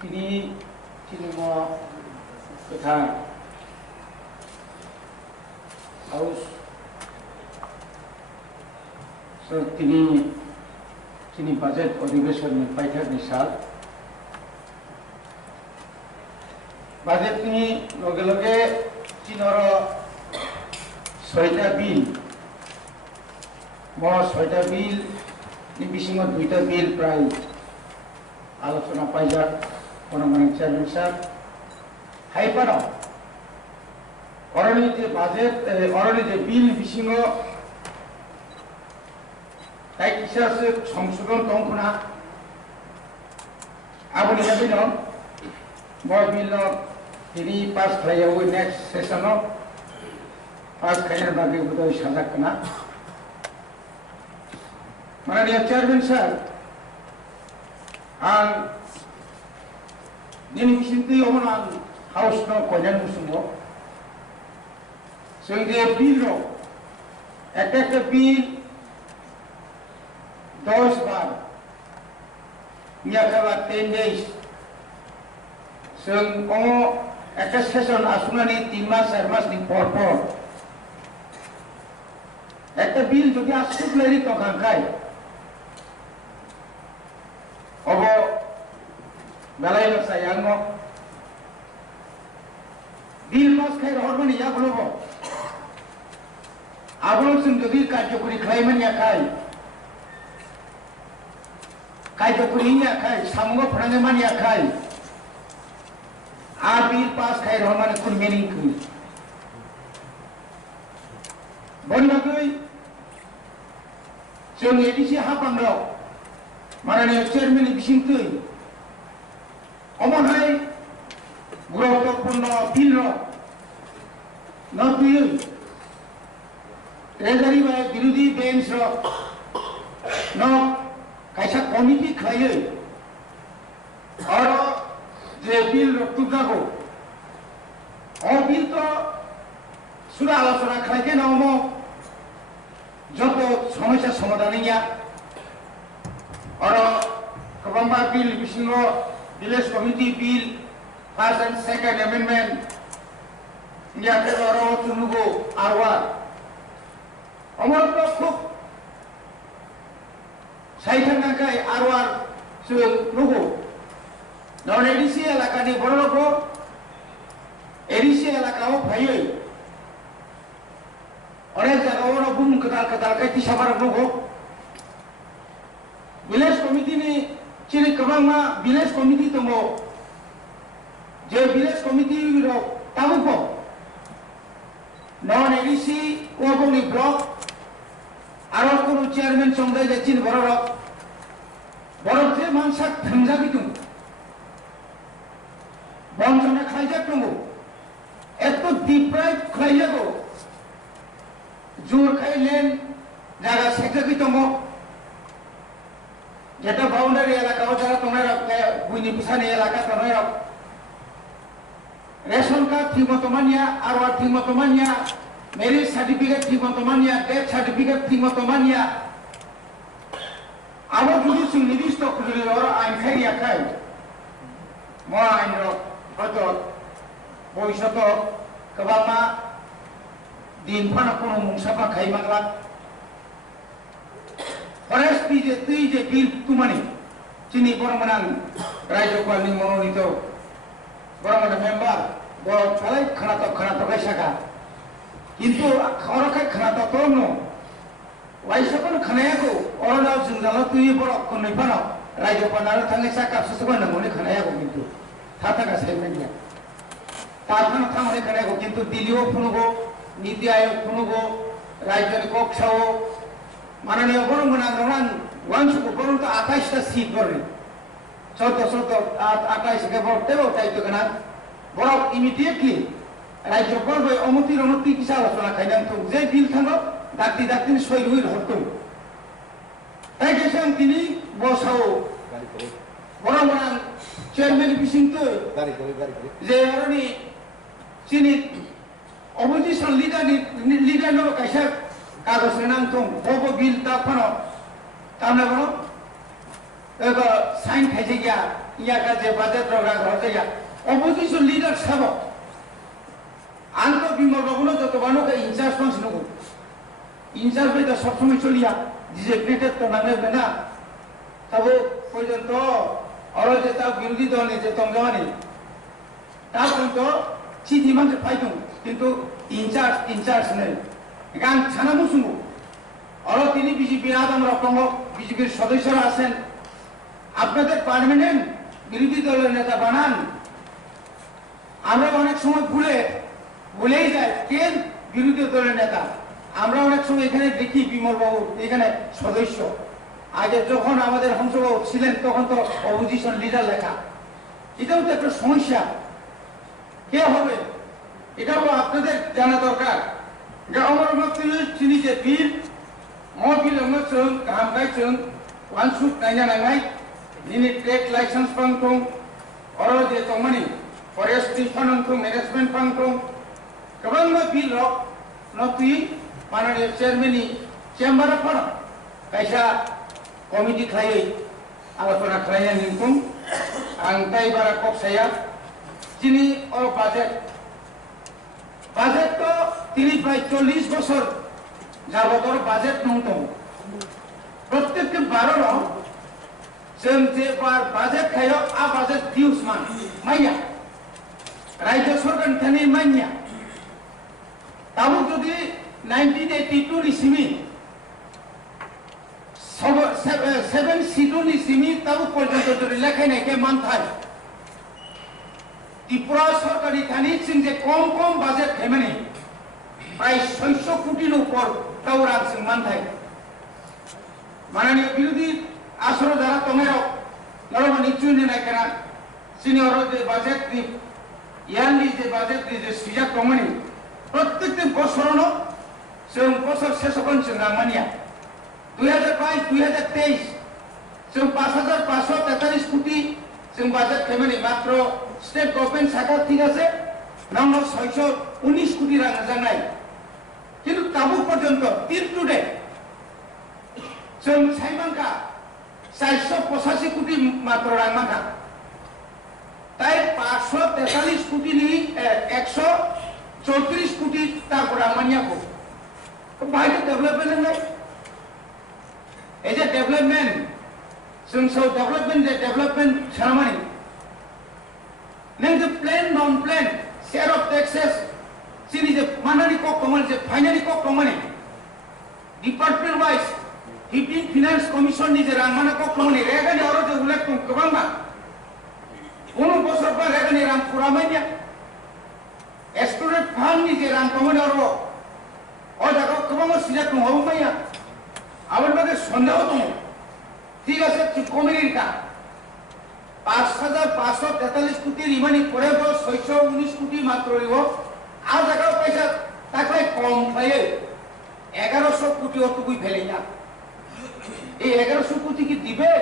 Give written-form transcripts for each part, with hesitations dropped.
Kini mo kata Haus so kini budget ଅଧିବେଶନ ପାଇଥା Mishal budget ni lage lage চিনৰ 6টা বিল mo 6টা বিল ni bisingot 2টা বিল প্রায় আলোচনা পাইজা কোনমানে চেয়ারম্যান সাহেব হাইপানো অরণি যে বাজেট অরণি যে বিল বিসিঙ্গ তাই কিসাসে সংশোধন দংখনা আবনি যাবিন ম বিল তিনি পাস খাইয়াও নেক্সট সেশন পাস খাইয়ার বাকি বোধহয় সাজাকনা মাননীয় চেয়ারম্যান সাহেব आं दिनै बिसिमथै अमन आं हाउसनो कयनान मुसुमो जों जे बिल একটা বিল 10 বার নিয়াখাবা 10 days जों अमो একটা সেশন আসুনানি 3 মাস 4 মাস নি পর একটা বিল যদি আসুকলেরি তখানকাই Obo balai lo sayang mo bil mas khai hormoni ya bolobo abon sum jodi কার্যকরী খাইমান ya কার্যকরী ya khai samgo phanane man ya khai a bil pas khai hormoni kun meaning ku bonagoi jong edisi hapang ro মাননীয় chairman বিসিংতৈ অমনহাই গুরুত্বপূর্ণ বিল নতুই treasury বা বিরোধী bench ন কাইসা committee খাইয়ে আর যে বিল রক্তুজাগো অ বিল তো সুরা আলোচনা খাইকে নম যত সমস্যা সমাধান ইয়া और कबंबा बिल बिसिंगो village committee bill first and second amendment India के औरो चुनुगो आरवा अमर तो खूब साइथांगा काय आरवा सु नुगो नन एडिसी इलाका नि बरनको एडिसी इलाका ओ भाइयै अनेक जगह और बुम कदाल काय तिसाबार नुगो विलेज कमिटी नि चिनि कबांमा विलेज कमिटी दंगो जे विलेज कमिटी रो तामुको नन एडिसी ओबंनि ब्लक आरो कोनो चेयरमैन संगाय जे चिन बरर जे मानसा थंजाबि दं बंजना खाइजाक दंगो एत डिप्राइव खाइजागो जुर खाइलेन जागा सेजाबि दंगो যেটা বাউন্ডারি এলাকা ও যারা তোমরা বুইনি পিছানি এলাকা তোমরা রেশন কার্ড ঠিক মতো মানিয়া আর ঠিক মতো মানিয়া ম্যারেজ সার্টিফিকেট ঠিক মতো মানিয়া ডেথ সার্টিফিকেট ঠিক মতো মানিয়া আবার যদি সুনির্দিষ্ট করে আইন খাইয়া খাই ম আইন হয়তো ভবিষ্যৎ কবামা দিন ফানা কোনো মুসাফা খাই মাগলা फरेस्ट जे तुई जे बिल तुमानी चिनी बरमनान राज्यपालनि मनोनीत बरमना मेम्बर बो चालाय खाना तो कैसाका किंतु खरखाय खाना तो नो वाइसकन खानायाको अरनाव जोंजाला तुई बर कोनै फानो राज्यपाल आरो थाङै साका सुसुबा नंगौनि खानायाको किंतु थाथागा साइमेन्टिया तारखाना थांनै खानायाको किंतु दिल्लीओ फुनुगो नीति आयोग फुनुगो राज्यनि कक्षाओ माननीय बरमनान वांसुको बरन तो 28टा सीट बरनि 14 के बरतेबो ताइतो गना बरक इमिडिएटली राज्यपाल बाय अमति किसा आलोचना खाइनां तो जे बिल थांगो दाक्ति सय रुइ हरतो ताइ गेसां तिनि बसाव बरमनान चेयरमैन बिसिंतो जे अरनि चिनि अपोजिशन लीडर नो काइसा कागज नang tong bobo bill ta phano tamna bono ego sign khaije gya ইয়াকা যে বাজেট রগা ঘর জায়গা অপোজিশন লিডার সাব আনতো বিমল বাবুনো যত বানুকে ইনচার্জ পাঁচ নগো ইনচার্জ বাইদা সবসময় চলিয়া যে ক্রিকেট তো নামে না তবে পর্যন্ত অর যে তাও বিরোধী দল যে তঙ্গামানি তা পর্যন্ত চিঠি মানছে ফাইতুম কিন্তু ইনচার্জ নেই গান ছানা মুসুমু অর তিনি বিজেপির আদম রকম বিজেপির সদস্যরা আছেন আপনাদের পার্মানেন্ট বিরোধী দলের নেতা বানান আমরা অনেক সময় ভুলেই যায় কে বিরোধী দলের নেতা আমরা অনেক সময় এখানে দেখি বিমল বাবু এখানে সদস্য আগে যখন আমাদের হংসবাবু ছিলেন তখন তো অপোজিশন লিডার লেখা এটাও তো একটা সমস্যা কে হবে এটাও আপনাদের জানা দরকার আমার চিনি যে বিল মবিল গাহাম ওয়ানসুক নাইনা নাঙাই দিনে ট্রেড লাইসেন্স পাংথং অর যে তমানি ফরেস্ট্রি ফানংথং ম্যানেজমেন্ট পাংথं गोबां बिल रक नतुई माननीय चेयरमैननि चेम्बार फन कायसा कमिटि खायै आलोचना खालायनाय निमखुं आं दायबारा कक्साया दिनै अ बाजेट तो 30-40 বছর যাবতর বাজেট নংथं प्रत्येक बारल जों जे बार बाजेट खायो आ बाजेट दिउस मान माइया राज्य सरकार थानि माइया ताबो जुदि 1982 नि सिमी 7 सिडो नि सिमी ताबो पर्यन्त जुदि लेखायनाय के मानथाय त्रिपुरा सरकारि थानि जों जे कम बाजेट खायमानि प्राय 600 कोटिनि ऊपर ताव रां जों मानथाय माननीय विरोधी आसर जारा तमेर नरमानि चुनि नायकरा सिनियर जे बाजेट नि याननि जे बाजेट नि जे सिजा कमानि प्रत्येक बछरनो जों बछर शेषखन जों रांमानिया 2022-2023 जों 5543 कोटी जों बाजेट खायमानि मात्र स्टेट गभर्नमेंट साखा ठीक আছে नाम 619 कोटी रां जानाय किन्तु ताबो पर्यन्त टिल टुडे जों साइमानका 485 कोटी मात्र रां माखा ताई 543 कोटी नि 134 कोटी ताको रां मानिया को तो बाइट डेवलपमेंट है एज ए डेवलपमेंट जों सो डेवलपमेंट जे डेवलपमेंट सामानि नों जे plan non plan share of taxes सिनि जे मानानि को कमन जे फाइनाली को कमनि डिपार्टमेंट वाइज 15 फिनान्स कमिशन नि जे रांमाना को कमनि रेगानि अरो जे उल्लेख गोबांबा कोनो बছর पा रेगानि रां पुरामानिया एस्टुडेंट फान्ड नि जे रां कमनि अरो ओ जागा गोबां सिजा दङ माया आबाद बागे सन्देह दङ ठीक আছে कमिनि का 5543 कोटी रिमानि करे 619 कोटी मात्र रिव आ जागा पैसा ताकलाय कम थायो 1100 कोटी अतुकुइ फेलेना এই 1100 কোটি কি দিবে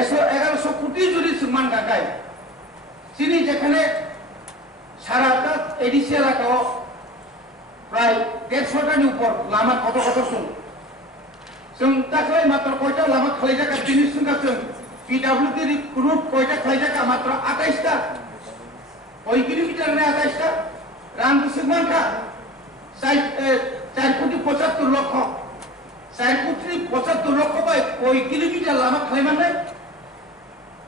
1100 কোটি যদি সম্মান কাকায় চিনি যেখানে সারাটা এডিসি এলাকাও প্রায় 150 টার উপর লামা কত শুন जों তাকলাই মাত্র কয়টা লামা খালি জায়গা জিনিস শুনকাছেন পিডব্লিউডি রুট কয়টা খালি জায়গা মাত্র 28 টা ওই কিলোমিটার নে 28 টা রাং সুমানকা 4 কোটি 75 লক্ষ 4 কোটি 75 লক্ষ বাই ওই কিলোমিটার লামা খাইমান নাই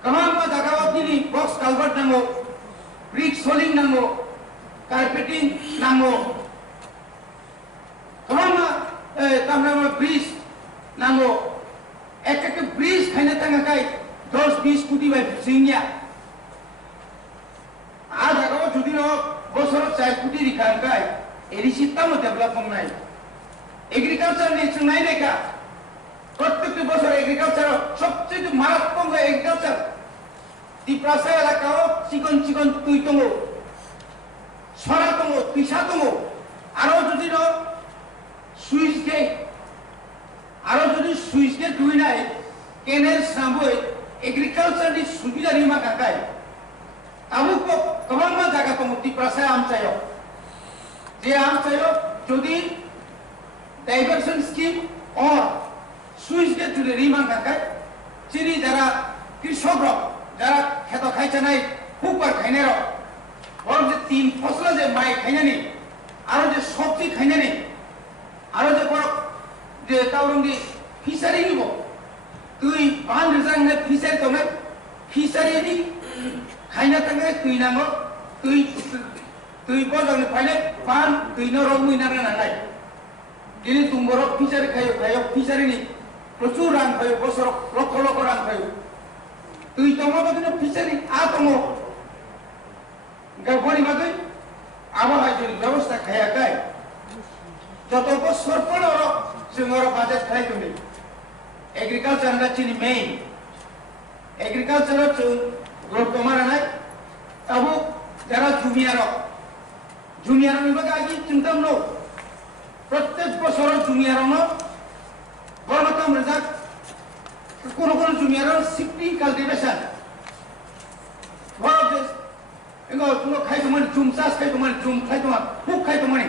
কামামা জায়গাও দিনি box culvert নাঙ্গো brick সোলিং নাঙ্গো carpeting নাঙ্গো কামামা কামরামা bridge नांगो एक ब्रिज खाने थांगाखाय 10-20 कोटी बाय सिंगिया आ जागाव जुदि बছর 4 कोटी रिखांखाय एरिसिताम डेभलपमेंट नाय एग्रीकालचार नि जोंनाय नायका प्रत्येक बছর एग्रीकालचार सबचेয়ে मारात्मक एग्रीकालचार त्रिपुरा एलाकाव चिकन तुई दङ सरा दङ पिसा दङ आरो जुदि सुइस गेट आरो जुदि सुइस गेट दुई नाय केनेल साबै एग्रीकालचार नि सुबिदा रिमा काकाय ताबो गोबां जायगा दङ त्रिपुरा आमचायो जे आमचायो जुदि डाइवर्सन स्कीम और सुइस गेट जुदि रिमा काकाय चिनि जारा কৃষক যারা খেত খাইছে নাই হুপার খাইনে বরং যে 3 ফসলা যে মাই খাইনে নি আরো যে সবজি খাইনে নি আরো যে বড় যে তাওরঙ্গি ফিশারি নিব তুই বান রিজাংনে ফিশারি তো নাই ফিশারি নি খাইনা থাকে তুই নাঙ্গো তুই বজাংনে ফাইলে বান তুই ন রং মুই না নাই দিনে তুমি বড় ফিশারি খাইও ফিশারি নি প্রচুর রাং খাইও বছর লক্ষ লক্ষ রাং খাইও তুই তোমার বাকি ফিশারি তমো গাবনি বাকি আবহাওয়া যদি ব্যবস্থা খাইয়া গায় যত বছর পরে जों बाजेट खालामदों एग्रीकालचार ना चिनि मेन एग्रीकालचार जों ग्रुप मारानाय ताबो जरा जुनियर में बाकी चिंता नो प्रत्येक बছর जुनियर नो बरमतम रजा कोन जुनियर सिक्टी कल्टीवेशन बरब एगो तुलो खाइतो मन जुम चास खाइतो मन जुम खाइतो मन हुक खाइतो मन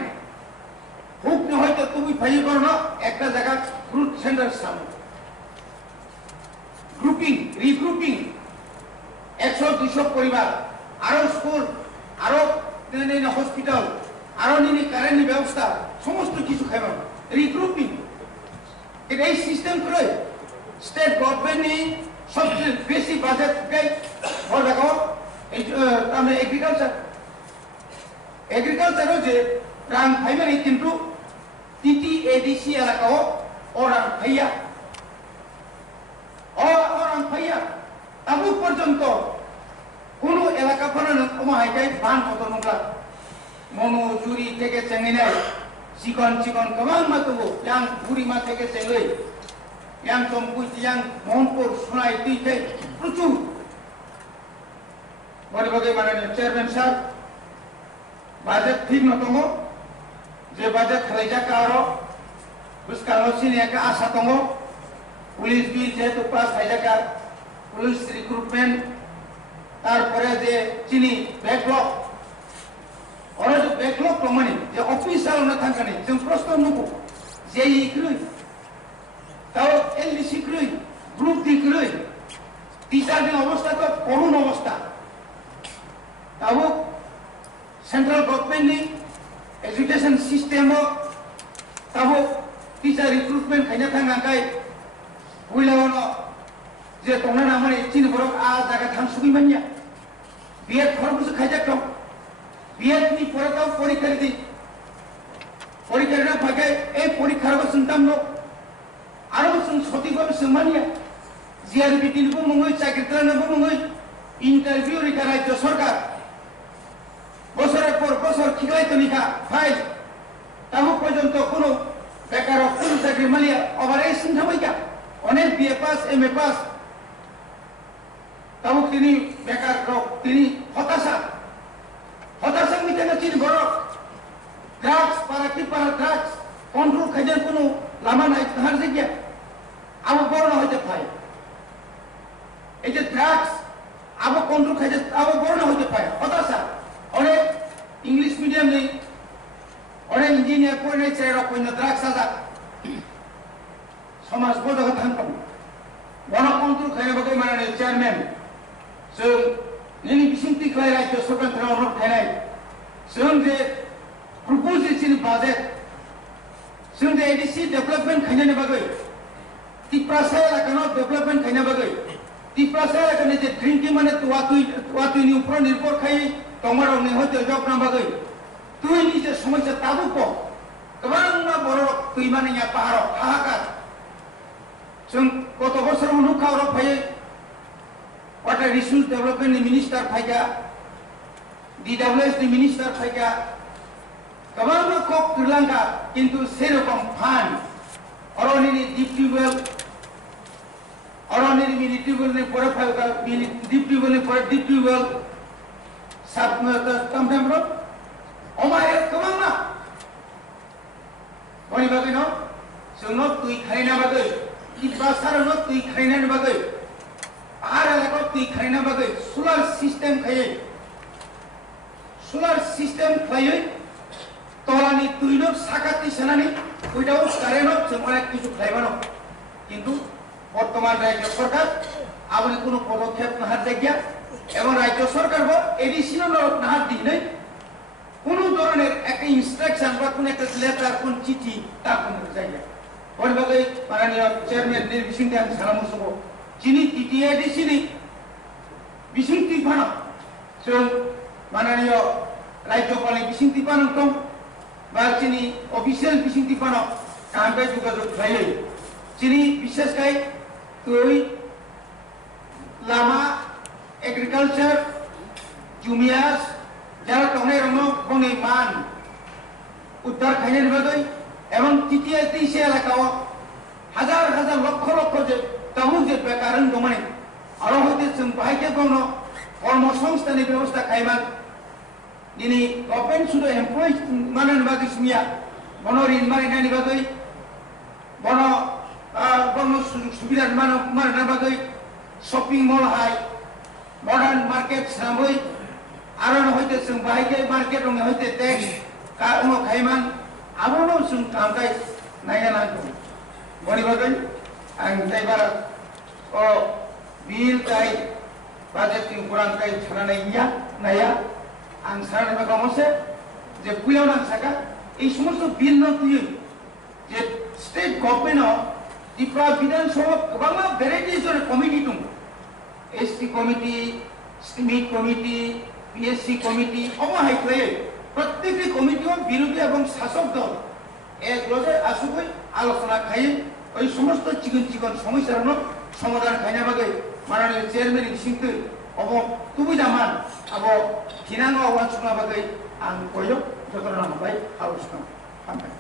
হুক না হয়তো তুমি ফাইল করো না একটা জায়গা গ্রুপ সেন্টার সামনে রিগ্রুপিং 100-200 পরিবার আরো স্কুল আরো হসপিটাল আরো কারেন্ট ব্যবস্থা সমস্ত কিছু খাইবা রিগ্রুপিং এই সিস্টেম করে স্টেট গভর্নমেন্ট সবচেয়ে বেশি বাজেট দেয় বড় দেখো এই আমরা এগ্রিকালচারও যে রাং ফাইবানি কিন্তু TTADC এলাকাও orang ভাইয়া তাবু পর্যন্ত কোন এলাকা ফরানো কমাইটাই বান কত নংলা মনোজুরি থেকে চেঙ্গিনাই চিকন গোबां মাতবো yang বুড়িমা থেকে চেঙ্গই yang চমকুই yang মনপুর সোনাই दैथै প্রচুর বড় মাননীয় চেয়ারম্যান স্যার বাজেট ঠিক মতো যে বাজেট খালাইজা কারো বুসকানো সিনিয়াকে আশা দङ পুলিশ বিল যেহেতু পাস খাইজাকা পুলিশ রিক্রুটমেন্ট তারপরে যে চিনি ব্যাকলগ ওরা যে ব্যাকলগ প্রমাণে যে অফিসার না থাকানি जों প্রশ্ন নুবো যেই ক্রুই তাও এলডিসি ক্রুই গ্রুপ ডি ক্রুই টিচারের অবস্থা তো করুণ অবস্থা তাও সেন্ট্রাল গভর্নমেন্টনি एजुकेशन सिस्टम तब टीचर रिक्रुटमेंट खाइना थांगांखाय बुइलावनो जे तंना नामानि चिन बरक जागा थांसुगै मानिया बीएड खरबसो खाइजाक दं बीएड नि परेताव परीक्षा फाइखाय ए परीक्षारबो सोंतामनो आरो जों सटिकभाबे सोंमानिया जिआरबि दिनबो मुङै चाकरिदारनोबो मुङै इन्टारभिउ रिखा राज्य सरकार বছরের পর বছর খিলাইতনিকা ফাইল তাও পর্যন্ত কোনো বেকার কোন চাকরি মালিয়া অপারেশন থামাইকা অনেক বিএ পাস এমএ পাস তাও তিনি বেকার তিনি হতাশা মিটানো চিনি বড় ড্রাগস পারা ড্রাগস কন্ট্রোল খাইজার কোনো লামা নাই তাহার জায়গা আবো বড় হইতে পায় এই যে ড্রাগস আবো কন্ট্রোল খাইজার আবো বড় হইতে পায় হতাশা অনেক इंग्लिश मीडियम नहीं अनेक इंजीनियर पढ़ने चाहिए कोई द्राक्ष आजा समाज को जगह थांगम गणतंत्र खाने बगै माननीय चेयरमैन जों निनि बिसिंथि खाय राज्य सरकार अनुरोध खायनाय जों जे प्रपोज चिनि बाजेट जों जे एडीसी डेभलपमेंट खायनाय बगै तिप्रासा एलाकानो डेभलपमेंट खायनाय बगै तिप्रासा एलाकानि जे ड्रिंकिं माने तुवातुइनि उपर निर्भर खाय তোমারও হয়তো জব না বাগৈ তুই নিজে সমস্যা তাবু ক গোबां বড় তুই মানে পাহাড় হাহাকার जों গত বছর নুখাওর ফাইয়ে ওয়াটার রিসোর্স ডেভেলপমেন্ট মিনিস্টার ফাইকা ডিডব্লিউএস মিনিস্টার ফাইকা গোबां রকম শ্রীলঙ্কা কিন্তু সেরকম ফান্ড অরনিনি ডিপ টিউবওয়েল পরে ফাইকা deep tubewell Sampai omaya kemana? Bani bagai no, sungot tui khaina bagai, di pasar no tui khaina bagai, ahar elako tui khaina bagai, solar system khaye, tolani tui no sakati senani, without kareno semua kisu khaibano, কিন্তু বর্তমান রাজ্য সরকার আপনি কোনো পদক্ষেপ নাহার দেখিয়া এবং রাজ্য সরকার additional Nahar দিই নাই কোনো ধরনের একটা ইনস্ট্রাকশন বা কোনো একটা লেটার কোন চিঠি তা কোনো জায়গা পরিবারে মাননীয় চেয়ারম্যান নির্বিসিংটি আমি সালাম সব চিনি টিটিআইডি চিনি বিসিংটি ফানো जों माननीय राज्यपालनि बिसिंथि फानों बा चिनी अफिसियेल बिसिंथि फानो कामबाय जुगाजुग खायो चिनी विशेषकै दै लामा एग्रिकालचार जुमियास যারা টনে রং বনে মান উদ্ধার খাইনের বাদই এবং টিটিআই তিসে এলাকাও হাজার হাজার লক্ষ লক্ষ যে তাহু যে বেকারন দমানে আরো হইতে जों বাহাইকে গনো কর্মসংস্থাননি ব্যবস্থা খাইমান দিনি গভর্নমেন্ট শুধু এমপ্লয়ি মানন বাকি সুমিয়া বন ঋণ মারিনানি বাদই বন বন সুযোগ সুবিধা মানন বাদই shopping mall high modern market সামই आरो हयते जों बाहायके मार्केट रंगे हयते टैक्स का उनो खाइमान आबोनो जों कामकाय नायना नांगौ बनि बागै आं दाइबार ओ बिल काय बाजेट नि कुरान काय छानानै या नाया आं सारानै बागामसे जे पुयाव नां साका এই সমস্ত বিল নতুই যে স্টেট গভর্নমেন্ট ত্রিপুরা বিধানসভা गोबां ভ্যারাইটিস কমিটি दं एसटी कमिटी स्मिट कमिटी पीएससी कमिटी अवहाय प्रत्येक कमिटी विरोधी और शासक दल एक लगे आसुक आलोचना खाई समस्त चिकन चिकन समस्या समाधान खाई बागे माननीय चेयरमैन बिसिंग अब तुबुजामान अब हिनांग आवाज बागे आं कयो जतन हाबाय हाउस